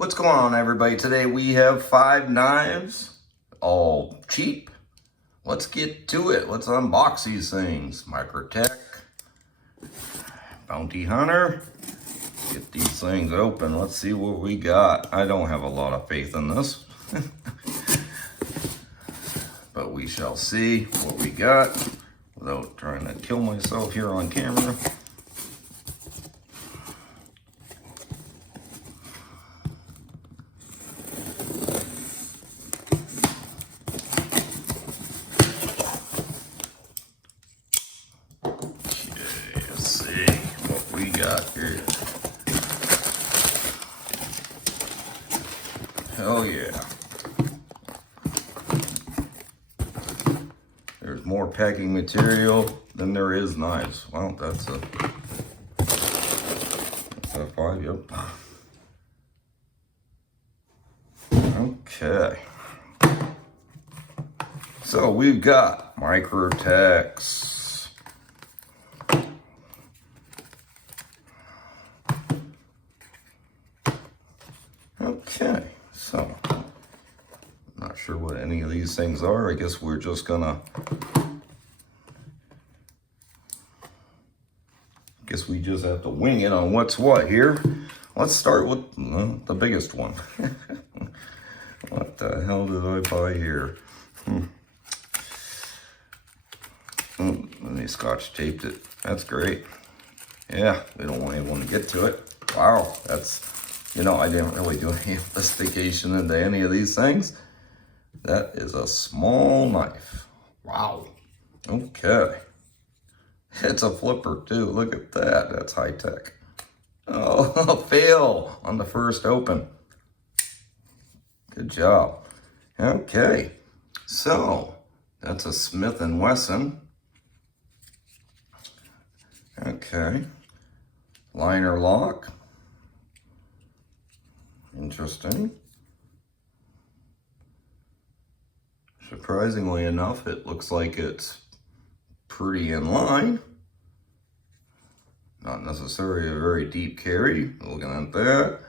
What's going on, everybody? Today we have 5 knives, all cheap. Let's get to it. Let's unbox these things. Mtech, Bounty Hunter. Get these things open. Let's see what we got. I don't have a lot of faith in this, but we shall see what we got without trying to kill myself here on camera. Here. Oh yeah. There's more packing material than there is knives. Well, that's a 5, yep. Okay. So we've got Mtech. Okay, so I'm not sure what any of these things are. I guess we're just gonna, we just have to wing it on what's what here. Let's start with the biggest one. What the hell did I buy here? And they scotch taped it. That's great. Yeah, we don't want anyone to get to it. Wow, that's, you know, I didn't really do any investigation into any of these things. That is a small knife. Wow. Okay. It's a flipper too. Look at that. That's high tech. Oh, fail on the first open. Good job. Okay. So that's a Smith & Wesson. Okay. Liner lock. Interesting. Surprisingly enough, it looks like it's pretty in line. Not necessarily a very deep carry. Looking at that.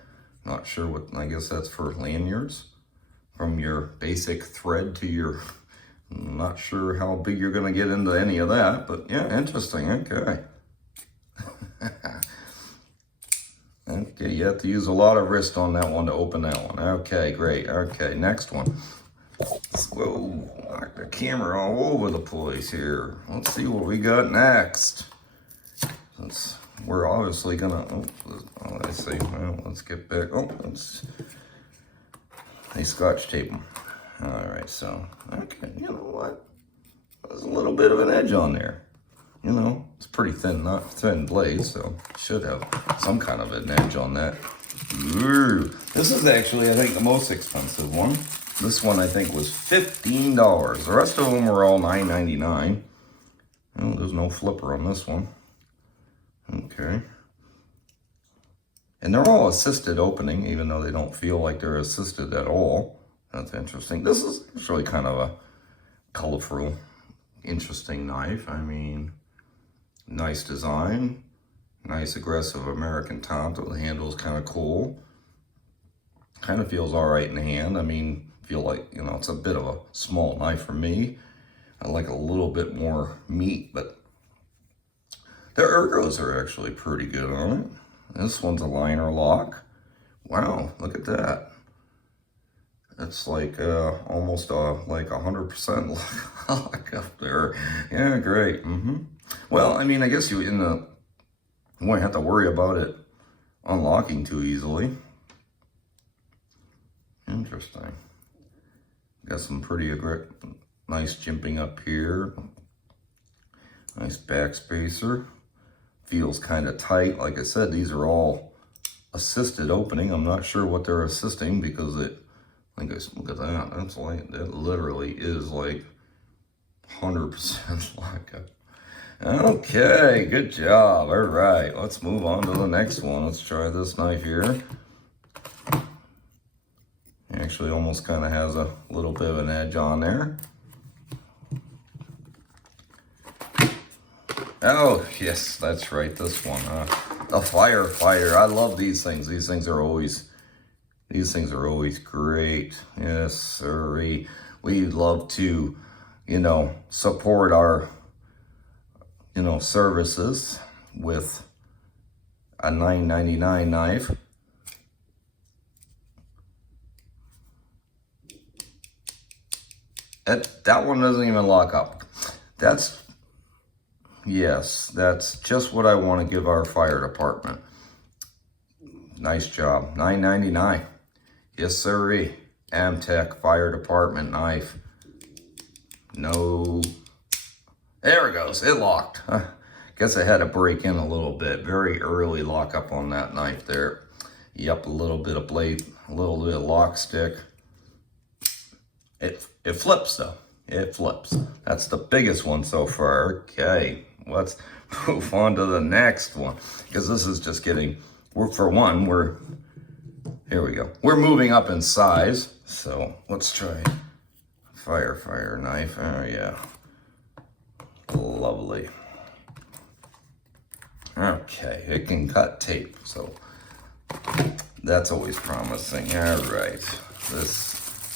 Not sure what, I guess that's for lanyards. From your basic thread to your, I'm not sure how big you're going to get into any of that, but yeah, interesting. Okay. Okay, you have to use a lot of wrist on that one to open that one. Okay, great. Okay, next one. Whoa, knock the camera all over the place here. Let's see what we got next. Since we're obviously gonna, oh, I see. Well, let's get back. Oh, they scotch tape them. All right, so, okay, you know what? There's a little bit of an edge on there. You know, it's pretty thin, not thin blade, so should have some kind of an edge on that. Ooh. This is actually, I think, the most expensive one. This one, I think, was $15. The rest of them were all $9.99. Oh, there's no flipper on this one. Okay. And they're all assisted opening, even though they don't feel like they're assisted at all. That's interesting. This is really kind of a colorful, interesting knife. I mean, nice design, nice aggressive American Tanto. The handle is kind of cool. Kind of feels all right in the hand. I mean, feel like, you know, it's a bit of a small knife for me. I like a little bit more meat, but the ergos are actually pretty good on it. This one's a liner lock. Wow, look at that. It's like almost like 100% lock up there. Yeah, great. Well, I mean, I guess you won't have to worry about it unlocking too easily. Interesting. Got some pretty nice jimping up here. Nice back spacer. Feels kind of tight. Like I said, these are all assisted opening. I'm not sure what they're assisting because it, I guess, look at that. That's like, that literally is like 100% lockup. Okay, good job. All right, let's move on to the next one. Let's try this knife here. Actually almost kind of has a little bit of an edge on there. Oh, yes, that's right, this one. The firefighter. I love these things. These things are always, These things are always great. Yes, sirree. We love to, support our, services with a $9.99 knife. That one doesn't even lock up. Yes, that's just what I want to give our fire department. Nice job. $9.99. Yes, sirree. Mtech fire department knife. No. There it goes. It locked. Guess I had to break in a little bit. Very early lock up on that knife there. Yep, a little bit of blade, a little bit of lock stick. It flips though. It flips. That's the biggest one so far. Okay, let's move on to the next one, because this is just getting, here we go. We're moving up in size. So let's try fire knife. Oh yeah. Lovely. Okay, it can cut tape, so that's always promising. All right,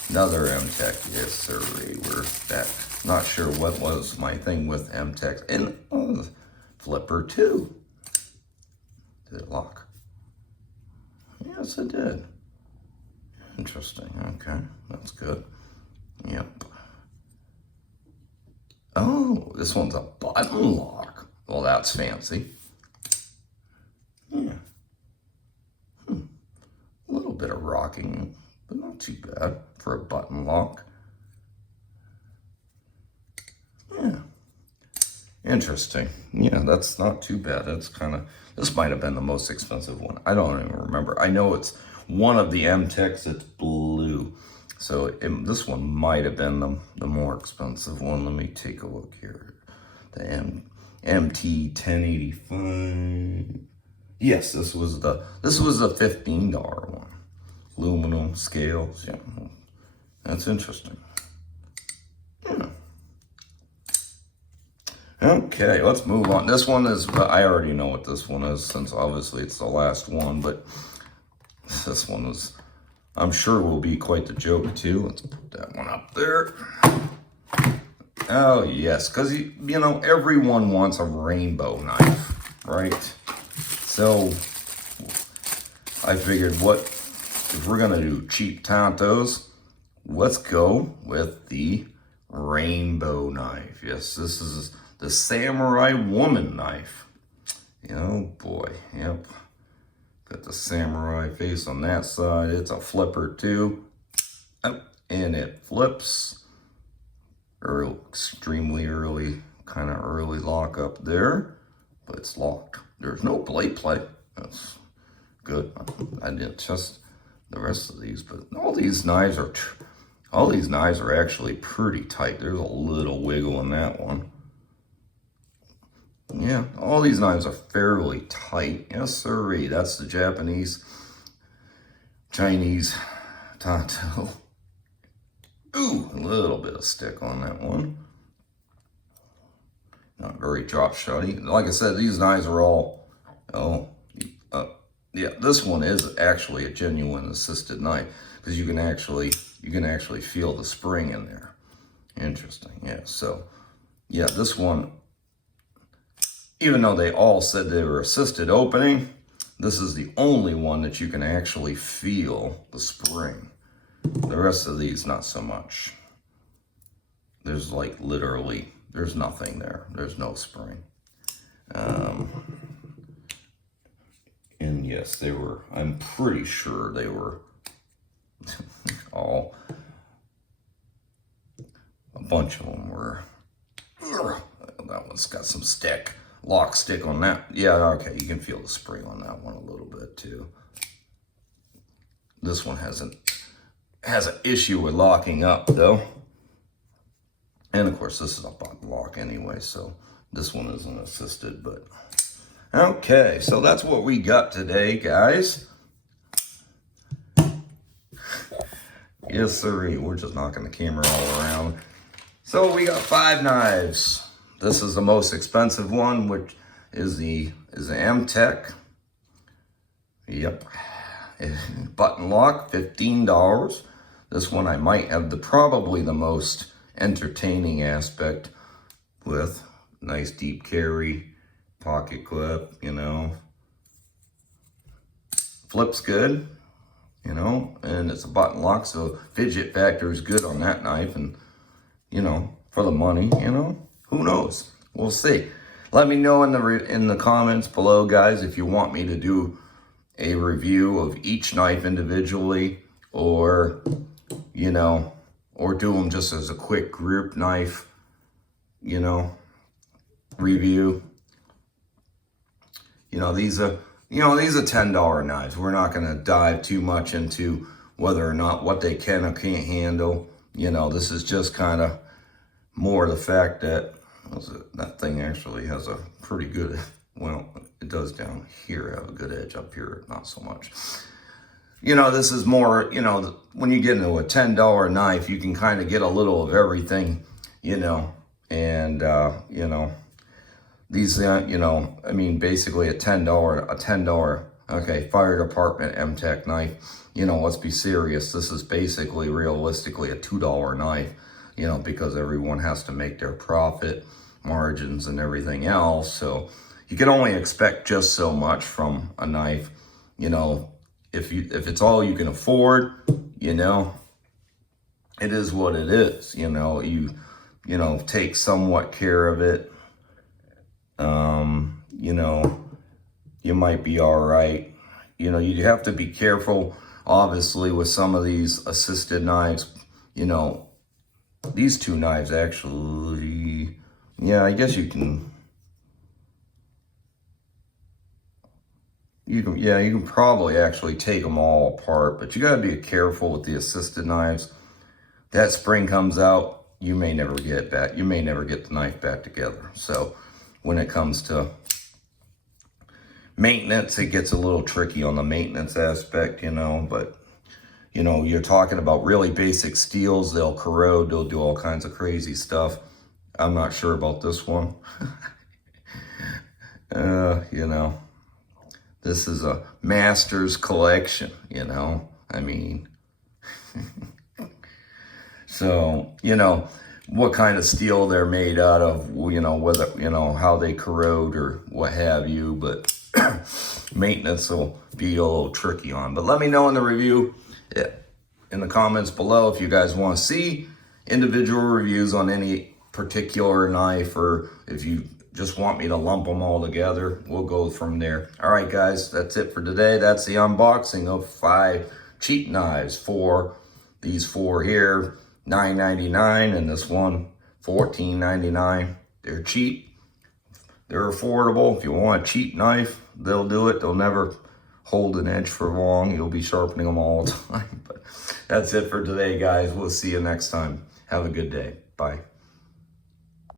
another Mtech. Yes, sirree. We're back. Not sure what was my thing with Mtech. And flipper too. Did it lock? Yes, it did. Interesting. Okay, that's good. Yep. Oh, this one's a button lock. Well, that's fancy. Yeah. A little bit of rocking, but not too bad for a button lock. Yeah. Interesting. Yeah, that's not too bad. It's this might have been the most expensive one. I don't even remember. I know it's one of the Mtechs that's blue. So this one might have been the more expensive one. Let me take a look here. The MT 1085. Yes, this was the $15 one. Aluminum scales. Yeah, that's interesting. Yeah. Okay, let's move on. This one is, I already know what this one is, since obviously it's the last one, but this one is, I'm sure, will be quite the joke too. Let's put that one up there. Oh yes, because everyone wants a rainbow knife, right? So I figured, if we're gonna do cheap Tantos, let's go with the rainbow knife. Yes, this is the samurai woman knife. Oh boy, yep. Got the samurai face on that side. It's a flipper too. And it flips. Extremely early, kind of early lock up there. But it's locked. There's no blade play. That's good. I didn't test the rest of these, but all these knives are actually pretty tight. There's a little wiggle in that one. Yeah, all these knives are fairly tight. Yes, sirree. That's the Chinese Tanto. Ooh, a little bit of stick on that one. Not very drop shotty. Like I said, these knives are all, yeah, this one is actually a genuine assisted knife, because you can actually feel the spring in there. Interesting. Yeah, so yeah, this one, even though they all said they were assisted opening, this is the only one that you can actually feel the spring. The rest of these, not so much. There's literally, there's nothing there. There's no spring. And yes, I'm pretty sure they were all, a bunch of them were, that one's got some lock stick on that. Yeah, okay, you can feel the spring on that one a little bit too. This one has an issue with locking up though. And of course this is a button lock anyway, so this one isn't assisted, but okay, so that's what we got today, guys. Yes, sirree. We're just knocking the camera all around. So we got 5 knives. This is the most expensive one, which is the Mtech. Yep. Button lock, $15. This one I might have probably the most entertaining aspect with. Nice deep carry, pocket clip, you know. Flips good, you know, and it's a button lock, so fidget factor is good on that knife. And, you know, for the money, you know, who knows? We'll see. Let me know in the comments below, guys, if you want me to do a review of each knife individually, or, you know, or do them just as a quick group knife, you know, review. You know, these are $10 knives. We're not going to dive too much into whether or not what they can or can't handle. You know, this is just kind of more the fact that that thing actually has a pretty good, well, it does down here have a good edge, up here not so much. You know, this is more, you know, when you get into a $10 knife, you can kind of get a little of everything, you know, and, you know, these, you know, I mean, basically a $10, okay, fire department Mtech knife, you know, let's be serious. This is basically, realistically, a $2 knife, you know, because everyone has to make their profit margins and everything else. So you can only expect just so much from a knife, you know. If it's all you can afford, you know, it is what it is. You know, you know, take somewhat care of it. You know, you might be all right. You know, you have to be careful, obviously, with some of these assisted knives. You know, these two knives actually, yeah, I guess you can probably actually take them all apart, but you got to be careful with the assisted knives. That spring comes out, you may never get it back. You may never get the knife back together. So when it comes to maintenance, it gets a little tricky on the maintenance aspect, you know. But, you know, you're talking about really basic steels. They'll corrode, they'll do all kinds of crazy stuff. I'm not sure about this one. You know, this is a master's collection, you know. I mean, so, you know, what kind of steel they're made out of, you know, whether, you know, how they corrode or what have you, but maintenance will be a little tricky on. But let me know in the review, in the comments below, if you guys want to see individual reviews on any particular knife, or if you just want me to lump them all together, we'll go from there. All right, guys, that's it for today. That's the unboxing of 5 cheap knives. For these 4 here, $9.99, and this one, $14.99. They're cheap. They're affordable. If you want a cheap knife, they'll do it. They'll never hold an edge for long. You'll be sharpening them all the time. But that's it for today, guys. We'll see you next time. Have a good day. Bye.